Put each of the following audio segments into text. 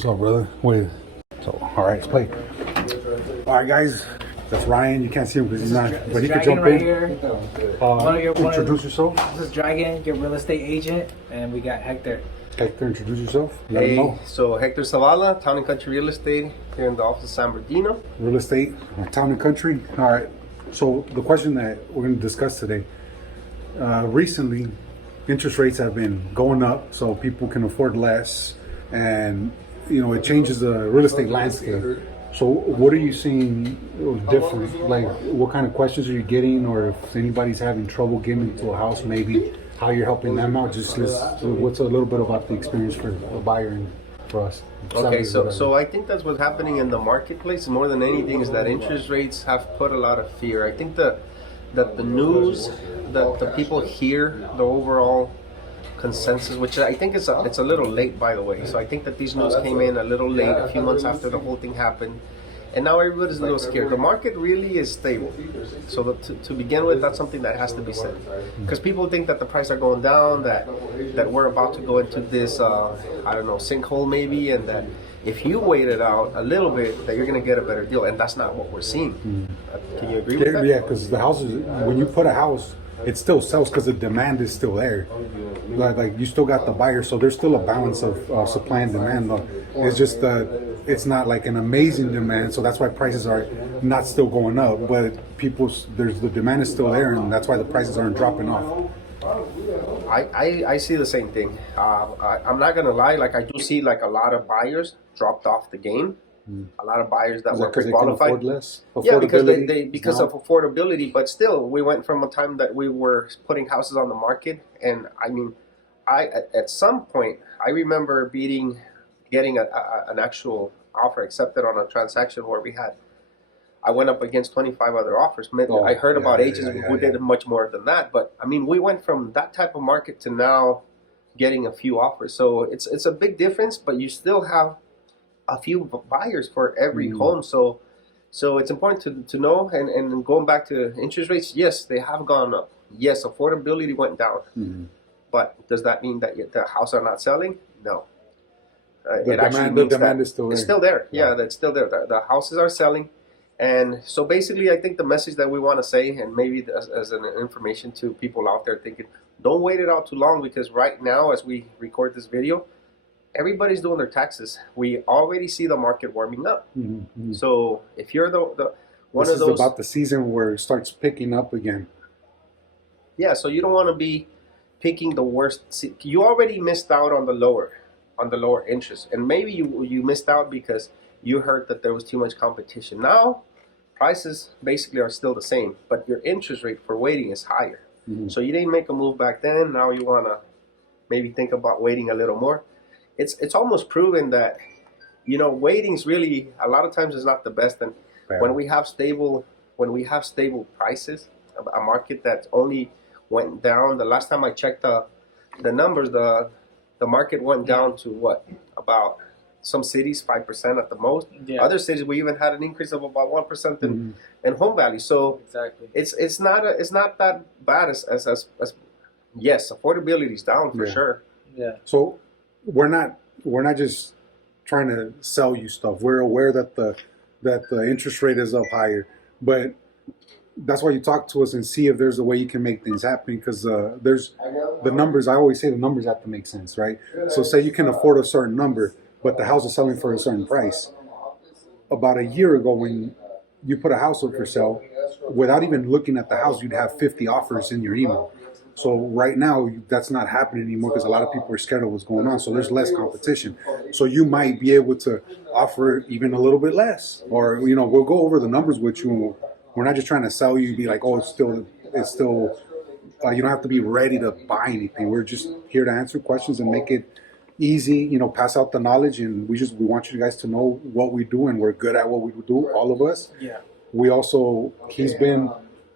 What's up, brother? Wait. So, all right, let's play. All right, guys. That's Ryan. You can't see him because he's not, but he can jump right in. Here. Introduce yourself. This is Dragon, your real estate agent, and we got Hector. Hector, introduce yourself. Let him Hey, know. so Hector Zavala, Town and Country Real Estate, here in the office of San Bernardino. Real estate, town and country. All right. So the question that we're going to discuss today. Recently, interest rates have been going up, so people can afford less, and it changes the real estate landscape. So what are you seeing different? Like, what kind of questions are you getting, or if anybody's having trouble getting into a house, maybe how you're helping them out? What's a little bit about the experience for a buyer and for us? Okay, so I think that's what's happening in the marketplace more than anything is that interest rates have put a lot of fear. I think that the news, that the people hear the overall consensus, which I think it's a little late, by the way. So I think that these news came in a little late, a few months after the whole thing happened, and now everybody's a little scared. The market really is stable. So to begin with, that's something that has to be said, because people think that the prices are going down, that we're about to go into this sinkhole maybe, and that if you wait it out a little bit, that you're going to get a better deal, and that's not what we're seeing. Can you agree with that? Yeah, because the houses, when you put a house, it still sells because the demand is still there. Like you still got the buyer, so there's still a balance of supply and demand. It's just that it's not like an amazing demand, so that's why prices are not still going up. But the demand is still there, and that's why the prices aren't dropping off. I see the same thing. I'm not gonna lie. Like, I do see like a lot of buyers dropped off the game. A lot of buyers that were pre-qualified. Yeah, because because of affordability. But still, we went from a time that we were putting houses on the market, and I mean, at some point I remember getting an actual offer accepted on a transaction where I went up against 25 other offers. I heard about agents who did much more than that, but I mean, we went from that type of market to now getting a few offers. So it's a big difference, but you still have a few buyers for every home. So it's important to know. And going back to interest rates, yes, they have gone up. Yes, affordability went down. But does that mean that the houses are not selling? No. The demand is still there. It's still there. Yeah, that's still there. The houses are selling. And so basically, I think the message that we want to say, and maybe as an information to people out there thinking, don't wait it out too long, because right now, as we record this video, everybody's doing their taxes. We already see the market warming up. So if you're this is about the season where it starts picking up again. Yeah, so you don't want to be picking the worst. You already missed out on the lower interest, and maybe you missed out because you heard that there was too much competition. Now prices basically are still the same, but your interest rate for waiting is higher. So you didn't make a move back then. Now you want to maybe think about waiting a little more. It's almost proven that waiting's really a lot of times is not the best. And when we have stable prices, a market that only went down. The last time I checked the numbers, the market went down to what, about some cities 5% at the most. Yeah. Other cities we even had an increase of about 1% in home value. So exactly, it's not that bad as yes, affordability is down for sure. Yeah. So we're not just trying to sell you stuff. We're aware that the interest rate is up higher, but that's why you talk to us and see if there's a way you can make things happen, because there's the numbers. I always say the numbers have to make sense, right? So say you can afford a certain number, but the house is selling for a certain price. About a year ago, when you put a house up for sale, without even looking at the house, you'd have 50 offers in your email. So right now, that's not happening anymore because a lot of people are scared of what's going on. So there's less competition. So you might be able to offer even a little bit less, or we'll go over the numbers with you. And we're not just trying to sell you and be like, oh, it's still. You don't have to be ready to buy anything. We're just here to answer questions and make it easy. Pass out the knowledge, and we want you guys to know what we do, and we're good at what we do. All of us. Yeah. He's been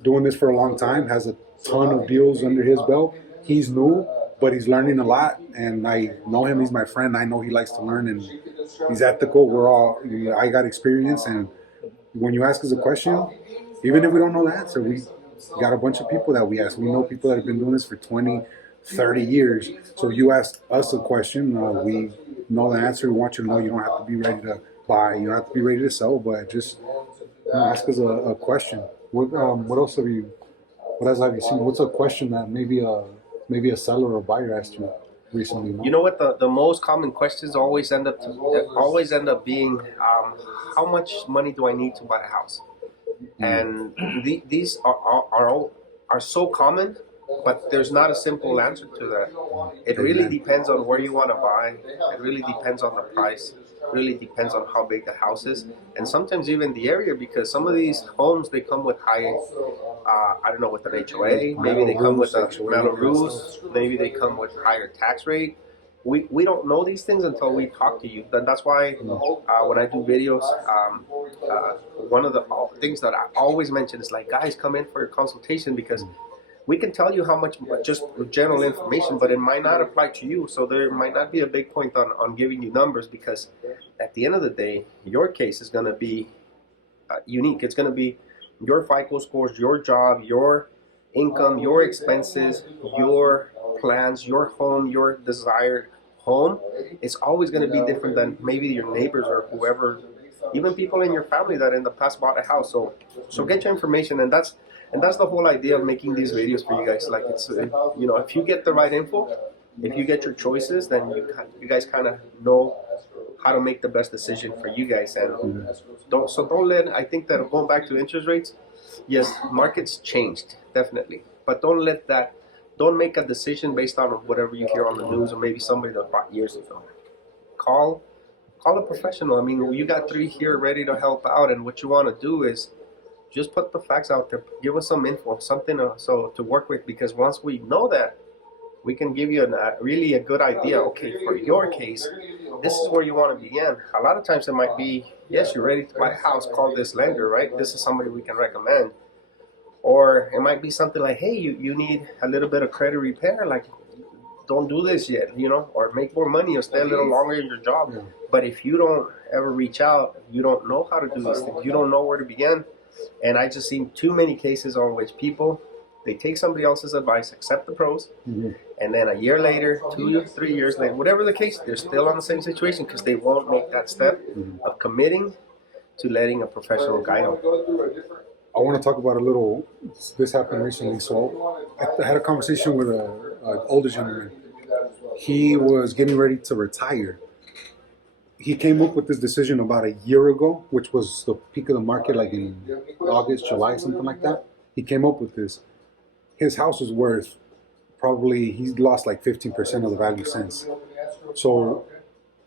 doing this for a long time. Has a ton of deals under his belt. He's new, but he's learning a lot, and I know him. He's my friend. I know he likes to learn, and he's ethical. I got experience, and when you ask us a question, even if we don't know the answer, we got a bunch of people that we ask. We know people that have been doing this for 20, 30 years. So you ask us a question, we know the answer. We want you to know you don't have to be ready to buy. You don't have to be ready to sell, but just ask us a question. What else have you? What else have you seen? What's a question that maybe a seller or buyer asked you recently? No? You know what? The most common questions always end up being, how much money do I need to buy a house? And these are so common, but there's not a simple answer to that. It really depends on where you want to buy. It really depends on the price. It really depends on how big the house is, and sometimes even the area, because some of these homes, they come with high, I don't know, with an HOA. Maybe they come with a metal roofs. Maybe they come with higher tax rate. We don't know these things until we talk to you. That's why when I do videos, one of the things that I always mention is like, guys, come in for a consultation, because we can tell you how much, just general information, but it might not apply to you. So there might not be a big point on giving you numbers, because at the end of the day, your case is going to be unique. It's going to be your FICO scores, your job, your income, your expenses, your plans, your home, your desired home. It's always going to be different than maybe your neighbors or whoever, even people in your family that in the past bought a house. So get your information, and that's the whole idea of making these videos for you guys. Like, it's if you get the right info, if you get your choices, then you guys kind of know how to make the best decision for you guys. And don't let, I think that going back to interest rates, yes, markets changed definitely, but don't make a decision based on whatever you hear on the news, or maybe somebody that bought years ago. Call a professional. I mean, you got 3 here ready to help out, and what you want to do is just put the facts out there. Give us some info, something to work with, because once we know that, we can give you really a good idea. Okay, for your case, this is where you want to begin. A lot of times it might be, yes, you're ready to buy a house, call this lender, right? This is somebody we can recommend. Or it might be something like, hey, you need a little bit of credit repair, like, don't do this yet, or make more money or stay a little longer in your job. Yeah. But if you don't ever reach out, you don't know how to do these things. You don't know where to begin. And I just seen too many cases on which people, they take somebody else's advice, accept the pros, and then a year later, 2 or 3 years later, whatever the case, they're still on the same situation because they won't make that step of committing to letting a professional guide them. I want to talk about a little. This happened recently. So I had a conversation with an older gentleman. He was getting ready to retire. He came up with this decision about a year ago, which was the peak of the market, like in August, July, something like that. He came up with this. His house was worth probably, he's lost like 15% of the value since. So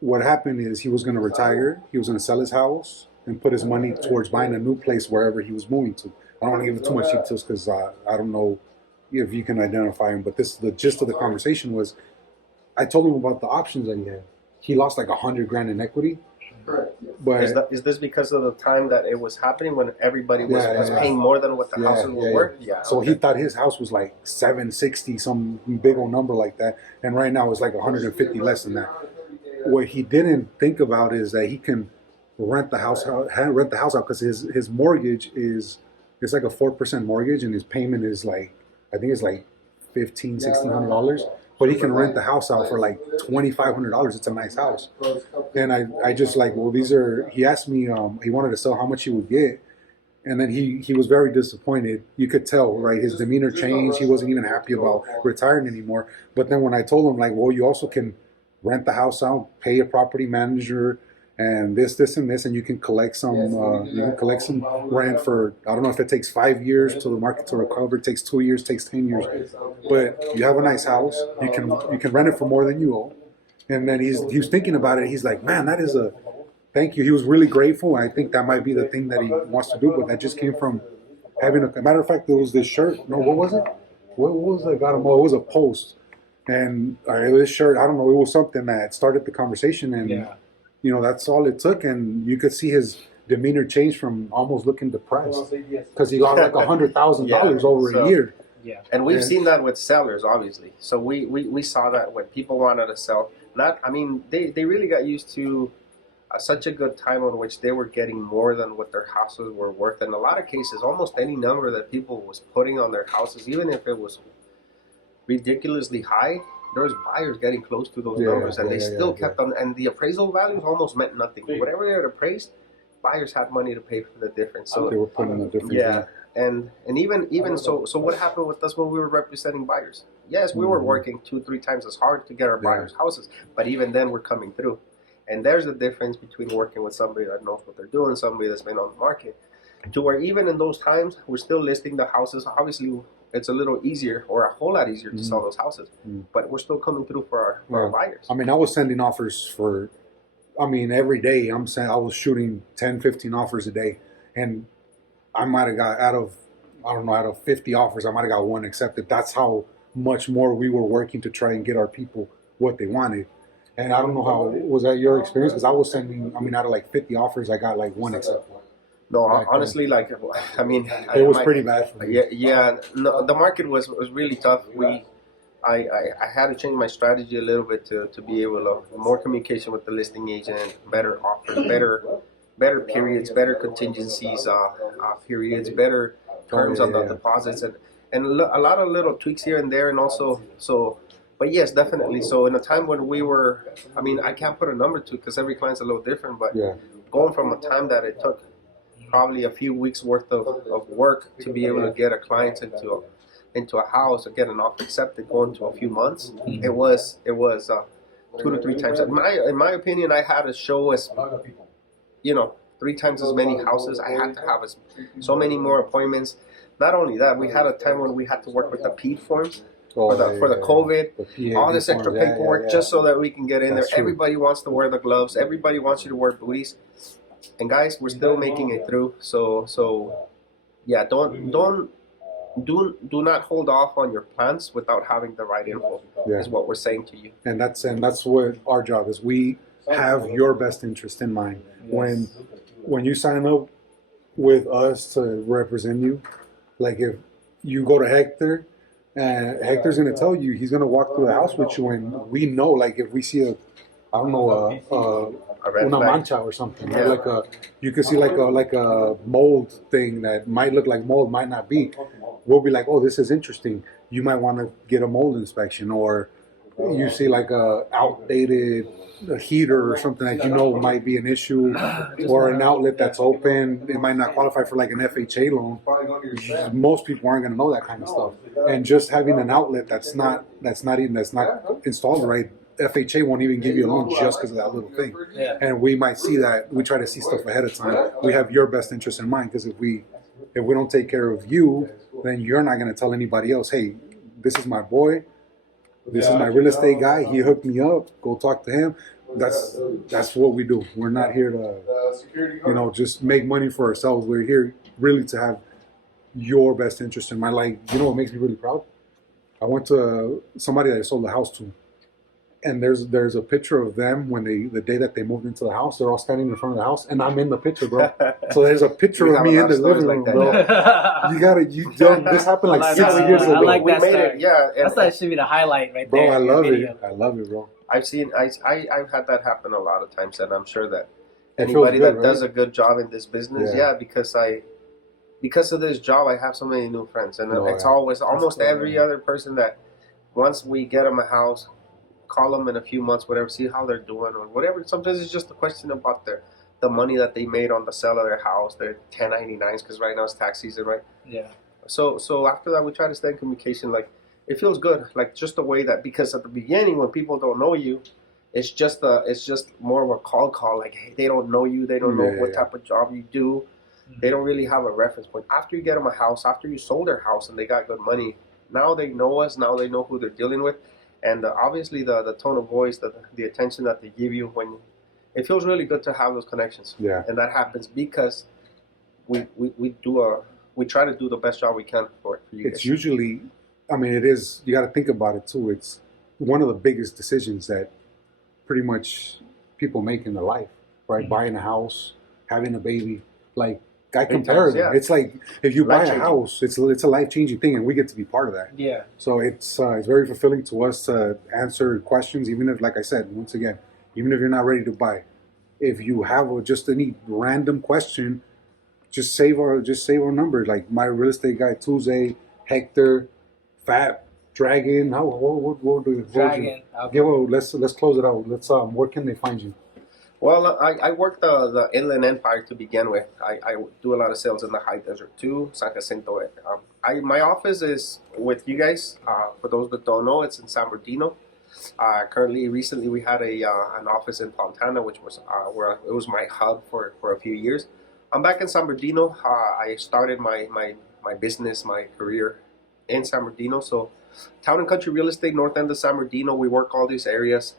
what happened is he was going to retire. He was going to sell his house and put his money towards buying a new place wherever he was moving to. I don't want to give too much details because I don't know if you can identify him, but the gist of the conversation was, I told him about the options that he had. He lost like $100,000 in equity. But is this because of the time that it was happening when everybody was paying more than what the houses were worth? Yeah. So he thought his house was like 760, some big old number like that, and right now it's like 150 less than that. What he didn't think about is that he can rent the house out because his mortgage is, it's like a 4% mortgage, and his payment is like, I think it's like $1,600. But he can rent the house out for like $2,500. It's a nice house. And I just like, well, he asked me, he wanted to sell, how much he would get. And then he was very disappointed. You could tell, right? His demeanor changed. He wasn't even happy about retiring anymore. But then when I told him, like, well, you also can rent the house out, pay a property manager, and this, and you can collect some rent for, I don't know if it takes 5 years to the market to recover, it takes 2 years, takes 10 years, but you have a nice house, you can rent it for more than you owe. And then he was thinking about it. He's like, man, that is thank you. He was really grateful. I think that might be the thing that he wants to do, but that just came from having a matter of fact, there was this shirt. No, what was it? What was it? It was a post, and this shirt, I don't know, it was something that started the conversation, and that's all it took, and you could see his demeanor change from almost looking depressed because he lost like $100,000 over a year. Yeah, and we've seen that with sellers, obviously. So we saw that when people wanted to sell. They really got used to such a good time on which they were getting more than what their houses were worth. In a lot of cases, almost any number that people was putting on their houses, even if it was ridiculously high, there was buyers getting close to those Yeah, numbers, and yeah, they yeah, still yeah, kept on. And the appraisal values almost meant nothing. Whatever they were appraised, buyers had money to pay for the difference. They So were putting in a difference. yeah, and even so what happened with us when we were representing buyers? Yes, we were working 2-3 times as hard to get our buyers' houses, but even then we're coming through. And there's a difference between working with somebody that knows what they're doing, somebody that's been on the market, to where even in those times we're still listing the houses. Obviously, it's a little easier or a whole lot easier to sell those houses, but we're still coming through for our buyers. I mean, I was sending offers for, I mean, every day I'm saying I was shooting 10, 15 offers a day, and I might have got out of 50 offers, I might have got one accepted. That's how much more we were working to try and get our people what they wanted. And I don't know how, was that your experience? Because I was sending, I mean, out of like 50 offers, I got like one accepted. No, honestly, like, I mean, it was pretty bad for me. Yeah. No, the market was really tough. I had to change my strategy a little bit to be able to more communication with the listing agent, better offers, better periods, better contingencies, periods, better terms on the deposits, and a lot of little tweaks here and there, and also so. But yes, definitely. So in a time when we were, I mean, I can't put a number to it because every client's a little different. But going from a time that it took probably a few weeks worth of work to be able to get a client into a house or get an offer accepted, going to a few months, it was 2 to 3 times. In my opinion, I had to show as 3 times as many houses. I had to have so many more appointments. Not only that, we had a time when we had to work with the PED forms. For the COVID, all this extra paperwork just so that we can get in there. Everybody wants to wear the gloves. Everybody wants you to wear booties. And guys, we're still making it through. So yeah, do not hold off on your plans without having the right info. Is what we're saying to you. And that's what our job is. We have your best interest in mind. When you sign up with us to represent you, like if you go to Hector, and Hector's going to tell you, he's going to walk through the house with you, and we know, like if we see una mancha or something, right? Like you can see like a mold thing that might look like mold, might not be. We'll be like, oh, this is interesting. You might want to get a mold inspection, or you see like a outdated heater or something that might be an issue, or an outlet that's open. It might not qualify for like an FHA loan. Most people aren't going to know that kind of stuff. And just having an outlet that's not installed right, FHA won't even give you a loan just because of that little thing. And we might see that. We try to see stuff ahead of time. We have your best interest in mind, because if we don't take care of you, then you're not going to tell anybody else, hey, this is my boy. This is my real estate guy. He hooked me up. Go talk to him. That's what we do. We're not here to, just make money for ourselves. We're here really to have your best interest in mind. Like, what makes me really proud? I went to somebody that I sold the house to, and there's a picture of them when the day that they moved into the house. They're all standing in front of the house, and I'm in the picture, bro. So there's a picture of me in the living room, bro. This happened like 6 years ago. I like that. We made it, yeah. That should be the highlight right bro, there. I love it, bro. I've had that happen a lot of times, and I'm sure that anybody that does a good job in this business, because of this job, I have so many new friends, and it's always almost every other person that once we get them a house, call them in a few months, whatever, see how they're doing or whatever. Sometimes it's just a question about the money that they made on the sale of their house, their 1099s, because right now it's tax season, right? Yeah. So after that, we try to stay in communication. Like, it feels good, like just the way that, because at the beginning when people don't know you, it's just more of a call. Like, hey, they don't know you, they don't know what type of job you do. They don't really have a reference point. After you get them a house, after you sold their house and they got good money, now they know us, now they know who they're dealing with. And obviously the tone of voice, the attention that they give you, it feels really good to have those connections. Yeah. And that happens because we try to do the best job we can for you guys. It's usually, it is, you got to think about it too. It's one of the biggest decisions that pretty much people make in their life, right? Mm-hmm. Buying a house, having a baby, like, I compare them. It's like if you buy a house, it's a life-changing thing, and we get to be part of that. Yeah. So it's very fulfilling to us to answer questions, even if, like I said, once again, even if you're not ready to buy, if you have just any random question, just save our number. Like my real estate guy Tuesday, Hector, Fat, Dragon. How what do Dragon. give let's close it out. Let's where can they find you? Well, I worked the Inland Empire to begin with. I do a lot of sales in the high desert too, San Jacinto. My office is with you guys. For those that don't know, it's in San Bernardino. Recently, we had an office in Fontana, which was where it was my hub for a few years. I'm back in San Bernardino. I started my business, my career in San Bernardino. So, town and country real estate, north end of San Bernardino. We work all these areas.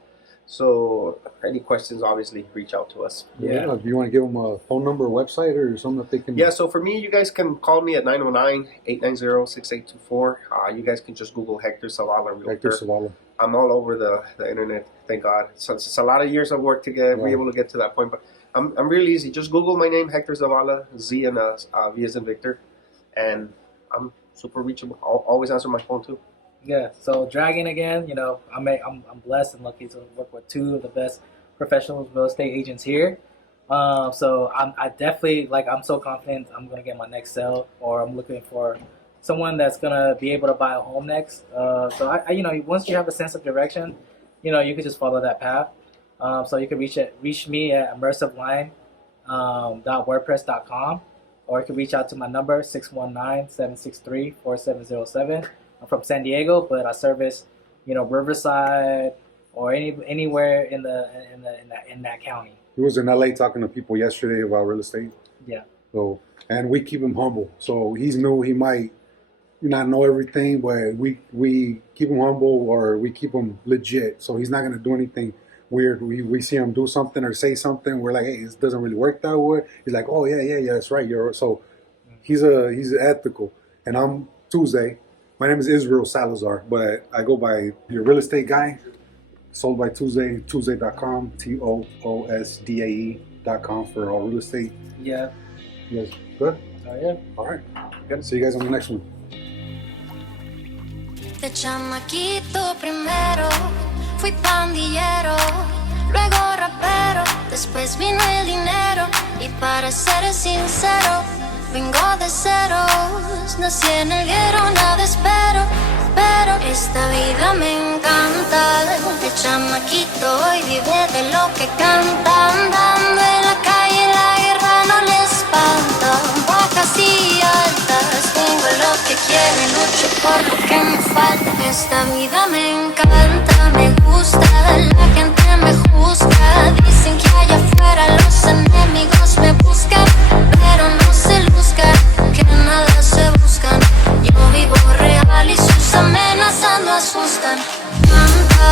So, any questions, obviously, reach out to us. Yeah. Do you want to give them a phone number, or website, or something that they can? Yeah, so for me, you guys can call me at 909-890-6824. You guys can just Google Hector Zavala Realtor. Hector Zavala. I'm all over the internet, thank God. So it's a lot of years of work to be able to get to that point. But I'm really easy. Just Google my name, Hector Zavala, Z and V as in Victor. And I'm super reachable. I'll always answer my phone too. Yeah, so Dragon again, you know, I'm blessed and lucky to work with two of the best professional real estate agents here. So I definitely, I'm so confident I'm gonna get my next sale, or I'm looking for someone that's gonna be able to buy a home next. So I you know, once you have a sense of direction, you know, you can just follow that path. So you can reach me at immersiveline.wordpress.com, or you can reach out to my number 619-763-4707. I'm from San Diego, but I service, you know, Riverside or anywhere in that county. He was in LA talking to people yesterday about real estate. Yeah. So, and we keep him humble. So he's new. He might not know everything, but we keep him humble, or we keep him legit. So he's not gonna do anything weird. We see him do something or say something. We're like, hey, this doesn't really work that way. He's like, oh yeah, that's right. So he's ethical. And I'm Tuesday. My name is Israel Salazar, but I go by your real estate guy. Sold by Tuesday, Tuesday.com, TOOSDAE.com for all real estate. Yeah. You guys good? Oh yeah. All right. Good. See you guys on the next one. De chamaquito primero fui pandillero, luego rapero, después vino el dinero. Y para ser sincero, vengo de ceros, nací en el guero, nada espero. Pero esta vida me encanta, de chamaquito hoy vive de lo que canta. Andando en la calle la guerra no le espanta. Bajas y altas, tengo lo que quiero y lucho por lo que me falta. Esta vida me encanta, me gusta, la gente me juzga. Dicen que allá afuera los enemigos me buscan, pero no se luzcan, que nada se buscan. Yo vivo real y sus amenazas no asustan. Canta,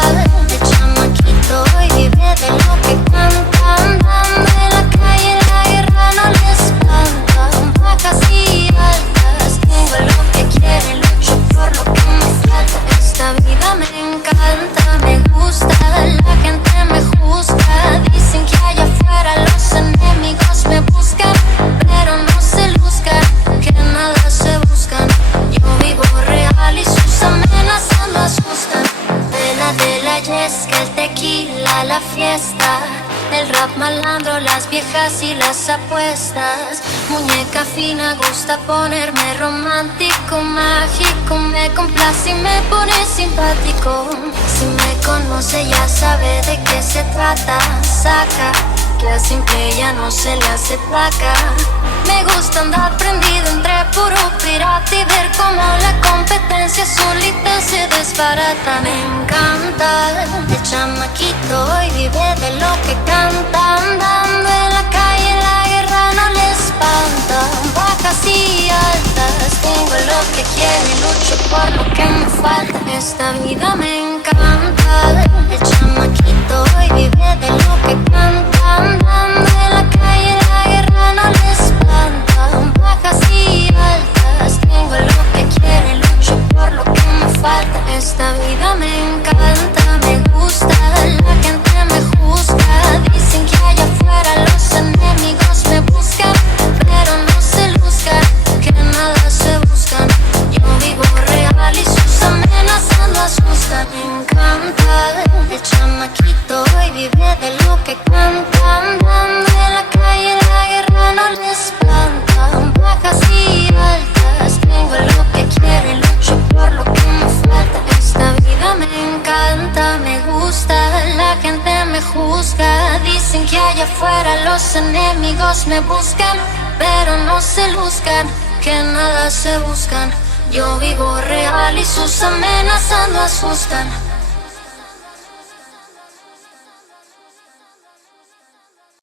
de chamaquito hoy vive de lo que canta. Andando en la calle la guerra no le espanta. Bajas y altas, tengo lo que quiero y lucho por lo que me falta. Esta vida me encanta, me gusta, la gente me juzga. Dicen que allá afuera los enemigos me buscan, pero no se luzcan, que nada se buscan. Yo vivo real y sus amenazas no asustan. De la yesca, el tequila, la fiesta, el rap malandro, las viejas y las apuestas. Muñeca fina, gusta ponerme romántico, mágico, me complace y me pone simpático. Si me conoce ya sabe de qué se trata. Saca que a simple ya no se le hace placa. Me gusta andar prendido entre puro pirata y ver cómo la competencia solita se desbarata. Me encanta, de chamaquito hoy vive de lo que canta. Andando en la calle la guerra no le espanta. Bajas y altas, tengo lo que quiero y lucho por lo que me falta. Esta vida me encanta, de chamaquito hoy vive de lo que canta. Andando en la calle la guerra no le espanta. Bajas y altas, tengo lo que quiero y lucho por lo que me falta. Esta vida me encanta, me gusta, la gente me juzga. Dicen que allá afuera los enemigos me buscan, pero no se luzcan, que nada se buscan. Yo vivo real y sus amenazas no asustan. Me encanta, el chamaquito hoy vive de lo que canta. Andando dicen que allá afuera los enemigos me buscan, pero no se luzcan, que nada se buscan. Yo vivo real y sus amenazas no asustan.